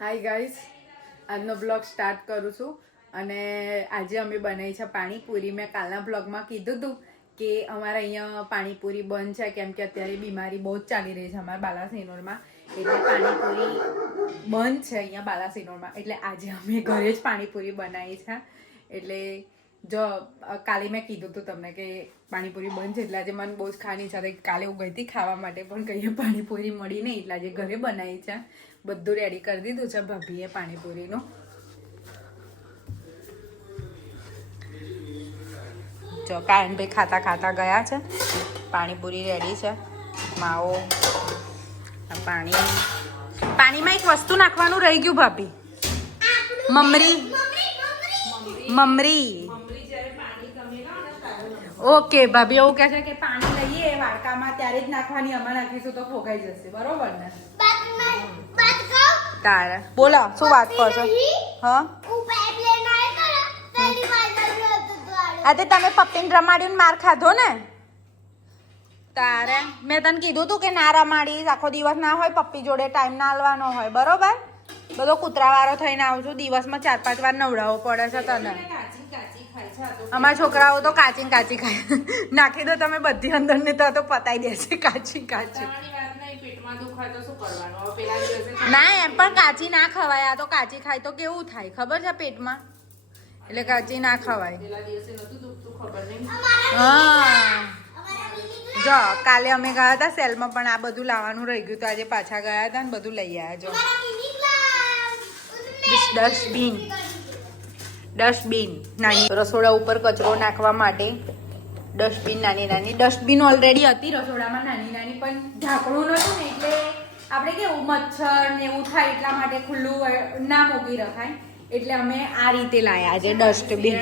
Hi guys, આજનો blog start કરું છું અને આજે અમે બનાવી છે પાણીપુરી. મેં કાલના બ્લોગમાં કીધું હતું કે અમારા અહીંયા પાણીપુરી બંધ છે કેમ કે અત્યારે બીમારી બહુ જ ચાલી રહી છે અમારા બાલાસિનોરમાં, એટલે પાણીપુરી બંધ છે અહીંયા બાલાસિનોરમાં. એટલે આજે અમે ઘરે જ પાણીપુરી બનાવી છે. એટલે જો કાલે મેં કીધું હતું તમને કે પાણીપુરી બંધ છે, એટલે આજે મને બહુ જ ખાવાની ઈચ્છા થઈ. કાલે હું ગઈ હતી ખાવા માટે પણ કહીએ પાણીપુરી મળી નહીં, એટલે આજે ઘરે બનાવી છે. બધું રેડી કરી દીધું છે ભાભીએ પાણીપુરીનું. જો કાયનભાઈ ખાતા ખાતા ગયા છે. પાણીપુરી રેડી છે. માવો, પાણીમાં એક વસ્તુ નાખવાનું રહી ગયું ભાભી, મમરી. ઓકે ભાભી એવું કહે છે કે પાણી લઈએ વાડકામાં ત્યારે જ નાખવાની, આમાં નાખીશું તો ફોગાઈ જશે, બરોબર ને? તારે બોલો શું વાત કરશો? હા આજે તમે પપ્પીને રમાડ્યું માર ખાધો ને? તારે મેં તને કીધું તું કે ના રમાડીશ, આખો દિવસ ના હોય પપ્પી જોડે, ટાઈમ ના આલવાનો હોય, બરોબર? બધો કૂતરાવાળો થઈને આવું છું, દિવસમાં 4-5 વાર નવડાવવો પડે છે તને. અમારા છોકરાઓ તો કાચી કાચી ખાય. નાખી દો તમે બધી અંદર ને તો પતાઈ દેશે કાચી. ના એમ પણ કાચી ના ખવાય, આ તો કાચી ખાય તો કેવું થાય ખબર છે પેટમાં, એટલે કાચી ના ખવાય. હા જો કાલે અમે ગયા હતા સેલમાં પણ આ બધું લાવવાનું રહી ગયું, તો આજે પાછા ગયા હતા ને બધું લઈ આવ્યા. જો ડસ્ટબિન નાની, રસોડા ઉપર કચરો નાખવા માટે ડસ્ટબિન નાની. ડસ્ટબિન ઓલરેડી હતી રસોડામાં નાની, પણ ઢાંકણું નતું ને એટલે આપણે કેવું મચ્છર ને એવું થાય એટલા માટે ખુલ્લું ના મૂકી રખાય, એટલે અમે આ રીતે લાયા છે ડસ્ટબિન.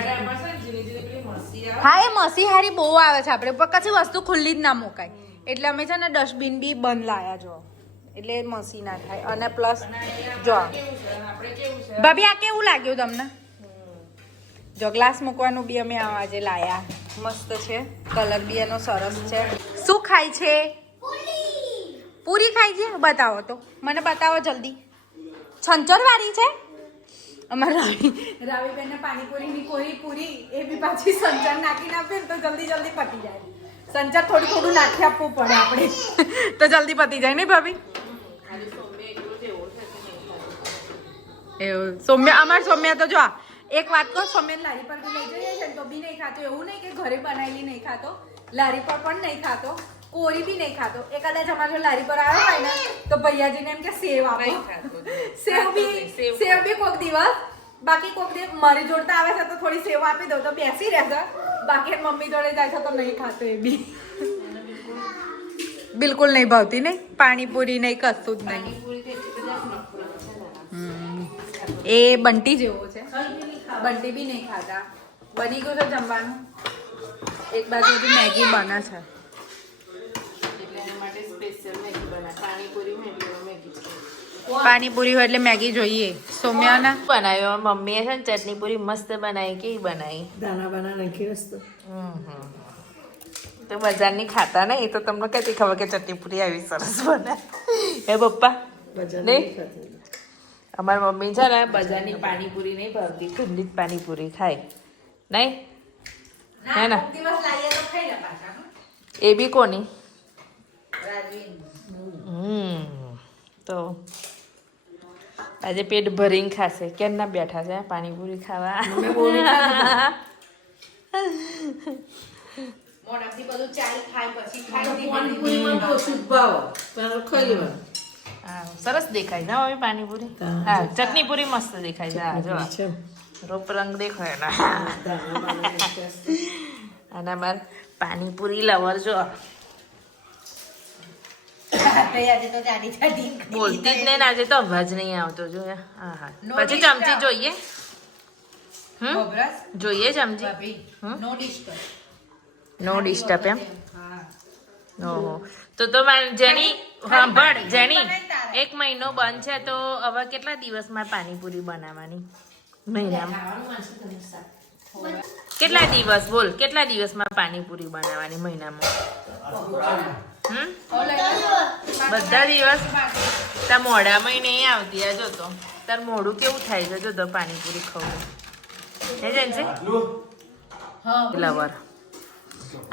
હા એ મસી હારી બહુ આવે છે, આપણે કશી વસ્તુ ખુલ્લી જ ના મુકાય, એટલે અમે છે ને ડસ્ટબિન બી બંધ લાયા જો, એટલે મસી ના થાય. અને પ્લસ જો ભાભી આ કેવું લાગ્યું તમને? જો ગ્લાસ મૂકવાનું બી અમે આજે લાયા, મસ્ત છે, કલર બી એનો સરસ છે. શું ખાય છે? પૂરી ખાય છે? બતાવો તો મને, બતાવો જલ્દી. છંચર વાળી છે અમારા રાવીબેન ને પાણીપુરીની કોઈ પૂરી એ બી પાછી સંચર નાખીને આપે તો જલ્દી પતી જાય. સંચર થોડું નાખી આપવું પડે આપણે તો જલ્દી પતી જાય ને ભાભી? એવું સૌમ્યા, અમાર સૌમ્યા તો જો એક વાત કહો, સૌમ્યા લારી પર બી લઈ જઈએ છે તો બી નહીં ખાતો. એવું નહીં કે ઘરે બનાવેલી નહીં ખાતો, લારી પર પણ નહીં ખાતો, કોરી બી નહીં ખાતો. એ કદાચ અમારે જો લારી પર આવ્યો હોય ને તો ભૈયાજીને એમ કે સેવ આપો, સેવ બી કોક દિવસ, બાકી કોક દિવસ મારી જોડતા આવે છે તો થોડી સેવ આપી દઉં તો બેસી રહેશે, બાકી મમ્મી જોડે જાય છે તો નહીં ખાતો. એ બી બિલકુલ નહીં ભાવતી, નહીં પાણીપુરી નહીં, કશું જ નહીં. એ બંટી જેવો છે, બંટી બી નહીં ખાતા. બની ગયું છે જમવાનું, એક બાજુ મેગી બને છે. પાણીપુરી હોય એટલે મેગી જોઈએ. સૌમ્યાના બનાવ્યો મમ્મીએ છે ને ચટણી પૂરી મસ્ત બનાવી. કેવી બનાવી? દાણા બાણા નાખી રસ્તો. તો બજારની ખાતા ને, એ તો તમને કઈ ખબર કે ચટણી પૂરી આવી સરસ બને? એ પપ્પા નહીં, અમારી મમ્મી છે ને બજારની પાણીપુરી નહીં ભાવતી, ઘરની જ પાણીપુરી ખાય નહીં હે ને? એ બી કોની? તો આજે પેટ ભરીને ખાશે. કેમ ના બેઠા છે પાણીપુરી ખાવા? સરસ દેખાય છે હવે પાણીપુરી. હા ચટણી પૂરી મસ્ત દેખાય છે. રૂપ રંગ દેખાય ને. અને અમારે પાણીપુરી લવર જો બોલતી જ નહીં, આજે તો અવાજ નહીં આવતો. જો હા પછી ચમચી જોઈએ, જોઈએ ચમચી. નો ડિસ્ટર્બ એમ? ઓહો. તો જેની સાંભળ, જેની 1 મહિનો બંધ છે તો હવે કેટલા દિવસમાં પાણીપુરી બનાવવાની? મહિનામાં કેટલા દિવસ? બોલ કેટલા દિવસમાં પાણીપુરી બનાવવાની મહિનામાં? બધા દિવસ તાર મોઢામાં નહીં આવતી આ જો તો તાર મોઢું કેવું થાય છે જો તો પાણીપુરી ખવડે હે જાનસી લવર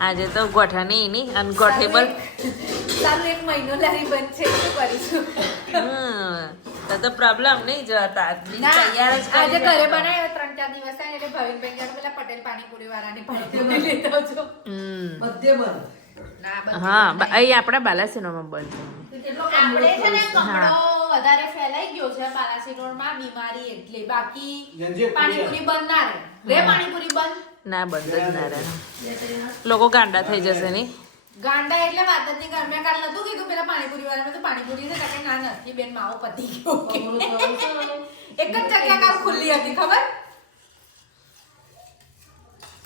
આજે તો ગોઠા નહીં અનગોઠેબલ ચાલો 1 મહિનો લારી બંધ છે શું કરીશું તો પ્રોબ્લેમ નહીં જો તૈયાર જ આજે ઘરે બનાવ્યો 3-4 દિવસ થાય એટલે ભાવિનભાઈ જાણ પેલા પટેલ પાણીપુરી વાળાની પાણીપુરી લેતા આવજો બધે બંધ હા અહીં આપણા બાલાસિનોરમાં બંધ આપણે છે ને કમળો વધારે ફેલાઈ ગયો છે બાલાસિનોરમાં બીમારી એટલે બાકી પાણીપુરી બંધ ના રહે પાણીપુરી બંધ ના બંધ જ ના રહે લોકો ગાંડા થઈ જશે નહીં ગાંડા એટલે વાત જ નહીં કર મેં કાલ નતું કીધું પેલા પાણીપુરી વાળા તો પાણીપુરી છે કે ના નથી બેન માવો પતી ગયો એક જ જગ્યા કામ ખુલ્લી હતી ખબર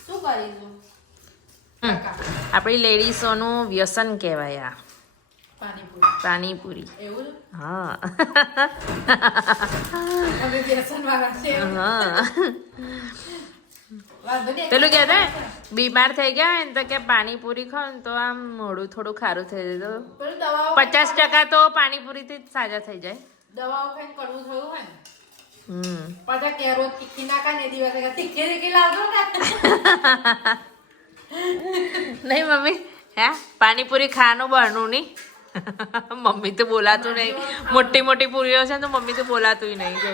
શું કરીશું આપણી લેડીઝોનું વ્યસન કહેવાય આ પાણીપુરી એવું હા હવે વ્યસન વાળા છે હા પેલું કે બીમાર થઈ ગયા હોય ને તો કે પાણીપુરી ખાવ ને તો આમ મોઢું થોડું ખારું થઈ જાય તો 50% તો પાણીપુરી થી સાજા થઈ જાય દવાઓ ખાઈને કડવું થયું હોય ને પાછા કેરો તીખી નાખા ને દિવસે તીખી લાવજો ને નહીં મમ્મી હે પાણીપુરી ખાવાનું બહારનું નહીં મમ્મી તો બોલાતું નહીં મોટી મોટી પૂરીઓ છે ને તો મમ્મી તો બોલાતું નહીં જો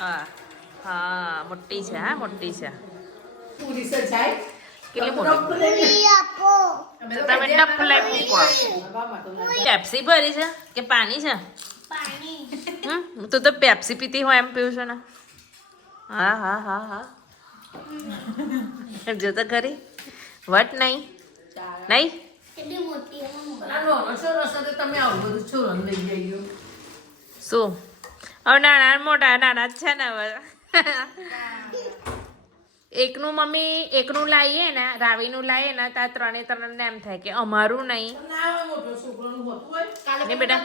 હા હા મોટી છે હા મોટી છે પૂરી સજાય કેટલી મોટી તમે ટપ લઈ મૂકો પેપ્સી ભરી છે કે પાણી છે તું તો પેપ્સી પીતી હોય એમ પીવું છે ને હા હા હા હા જો તો ખરી વટ નહીં નહીં શું હવે નાના મોટા નાના જ છે ને હવે એકનું મમ્મી એકનું લાવીએ ને રાવીનું લાવીએ ને ત્યાં 3 ને એમ થાય કે અમારું નહીં બેટા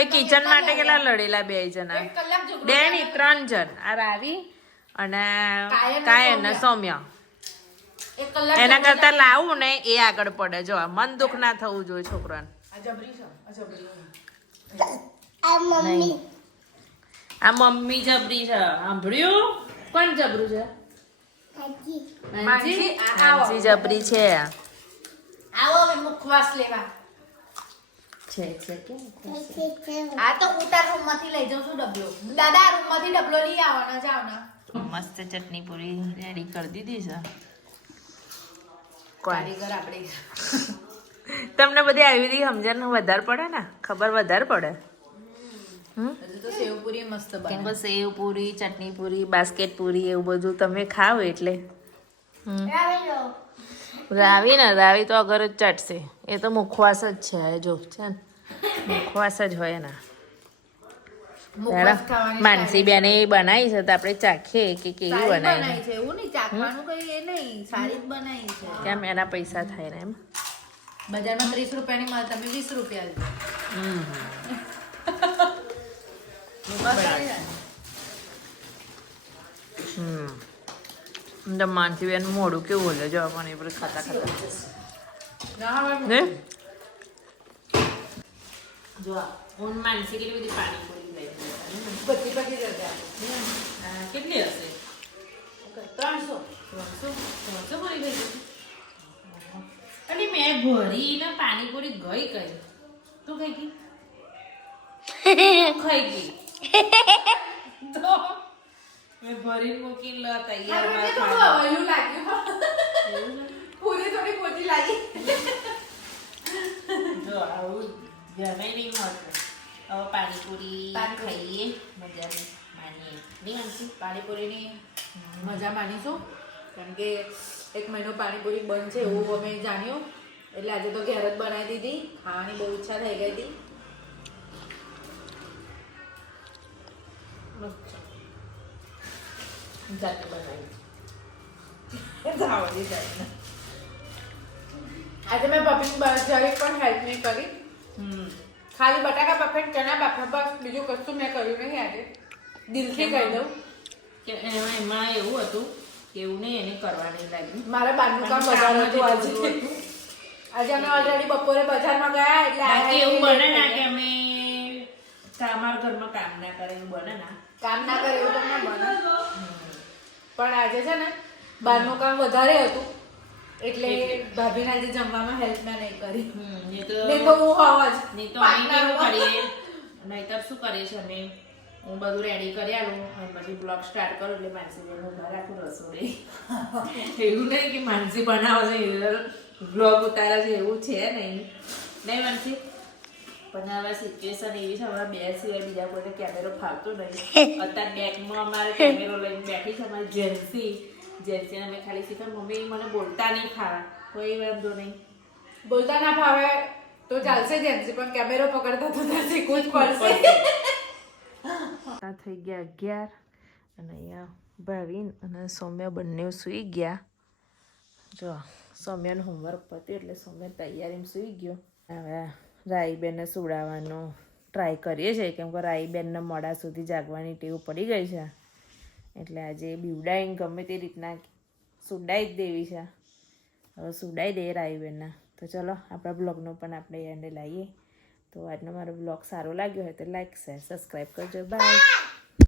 એ કિચન માટે કેટલા લડેલા 2 જણા 2 નહીં 3 જણ આ રાવી અને કાયન ને સૌમ્ય એના કરતા લાવું ને એ આગળ પડે જો મન દુઃખ ના થવું જોઈએ છોકરાને આ મમ્મી જબરી છે સાંભળ્યું કોણ જબરું છે માનસી જબરી છે આવો હવે મુખવાસ લેવા છે આ તો ઉતાર રૂમ માંથી લઈ જાઉં છું ડબલો દાદા રૂમ માંથી ડબલો લઈ આવવાના જાવ ને મસ્ત ચટણી પૂરી રેડી કરી દીધી છે કારીગર આપણે તમને બધી આવી બધી સમજણ વધારે પડે ને ખબર વધારે પડે હજુ તો સેવ પૂરી મસ્ત કેમ કે સેવ પૂરી ચટણી પૂરી બાસ્કેટ પૂરી એવું બધું તમે ખાવ એટલે રાવી તો અગર જ ચટશે એ તો મુખવાસ જ છે જો છે ને મુખવાસ જ હોય ને માનસી બેને બનાવી છે તો આપણે ચાખીએ કે કેવી બનાવી છે એવું નહીં ચાખવાનું કઈ એ નહીં સારી જ બનાવી છે કેમ એના પૈસા થાય ને એમ બજારમાં 30 રૂપિયાની મળે તમે 20 રૂપિયા માનસી બેન મોઢું કેવું બોલે જો પણ એ બધું ખાતા ને જો હું માનસી કેટલી બધી પાણીપુરી લઈ કેટલી હશે 300 પૂરી ગઈ અને મેં ભરી ને પાણીપુરી ગઈ કઈ તું ખાઈ ગઈ ખાઈ ગઈ તો મેં ભરી મૂકી લો તૈયાર પૂરી થોડી મોટી લાગી જો આવું જમે નહીં મળતું હવે પાણીપુરી ખાઈએ મજાની માનીએ નહીં માનસી પાણીપુરીની મજા માનીશું કારણ કે 1 મહિનો પાણીપુરી બંધ છે એવું અમે જાણ્યું એટલે આજે તો ઘેર જ બનાવી દીધી ખાવાની બહુ ઈચ્છા થઈ ગઈ હતી જાતે બનાવી આજે મેં પપ્પીની જરી પણ હેલ્પ નહીં કરી ખાલી બટાકા બફેટ ચણા બાફા બસ બીજું કશું મેં કર્યું નહીં આજે દિલથી કહી દઉં કે એમાં એવું હતું કે એવું નહીં એને કરવા નહીં લાગ્યું મારા બહારનું કામ વધારે હતું આજે આજે અમે ઓલરેડી બપોરે બજારમાં ગયા એટલે બાકી એવું બને ના કે અમે અમારા ઘરમાં કામ ના કરે એવું બને ના. કામ ના કરે એવું તો ના બને. પણ આજે છે ને બહારનું કામ વધારે હતું એટલે ભાભીને આજે જમવામાં હેલ્પ મેં નહીં કરી. નહીં તો હું હોવ જ. નહીં તો અમે કેવું કરીએ નહીંતર શું કરીએ છીએ અમે હું બધું રેડી કરી આલું અને પછી બ્લોગ સ્ટાર્ટ કરું એટલે માનસી બેન ઉભા રાખું રસોડે. એવું નહીં કે માનસી બનાવે છે બ્લોગ ઉતારે છે એવું છે નહીં માનસી. પણ હવે સિચ્યુએશન એવી છે હમણાં બે સિવાય બીજા કોઈને કેમેરો ફાવતો નહીં. અત્યારે બેગમાં અમારે કેમેરો લઈને બેઠી છે અમારી જેન્સીને અમે ખાલી શીખર મમ્મી મને બોલતા નહીં ફાવે કોઈ વાંધો નહીં. બોલતા ના ફાવે તો ચાલશે જેન્સી પણ કેમેરો પકડતા તો શીખવું જ પડશે. થઈ ગયા 11 અને અહીંયા ભાવિન અને સૌમ્ય બંને સૂઈ ગયા. જો સૌમ્યાનું હોમવર્ક પત્યું એટલે સૌમ્ય તૈયારીમાં સૂઈ ગયો. હવે રાઈબેનને સુડાવવાનો ટ્રાય કરીએ છીએ કેમ કે રાઈબેનને મોડા સુધી જાગવાની ટેવ પડી ગઈ છે એટલે આજે બીવડાઈને ગમે તે રીતના સુડાઈ જ દેવી છે. હવે સુડાઈ દઈએ રાઈબેનના. તો ચલો આપણા બ્લોગનો પણ આપણે એન્ડ લાવીએ. તો આજનો મારો બ્લોગ સારો લાગ્યો હોય તો લાઈક શેર સબસ્ક્રાઈબ કરજો. બાય.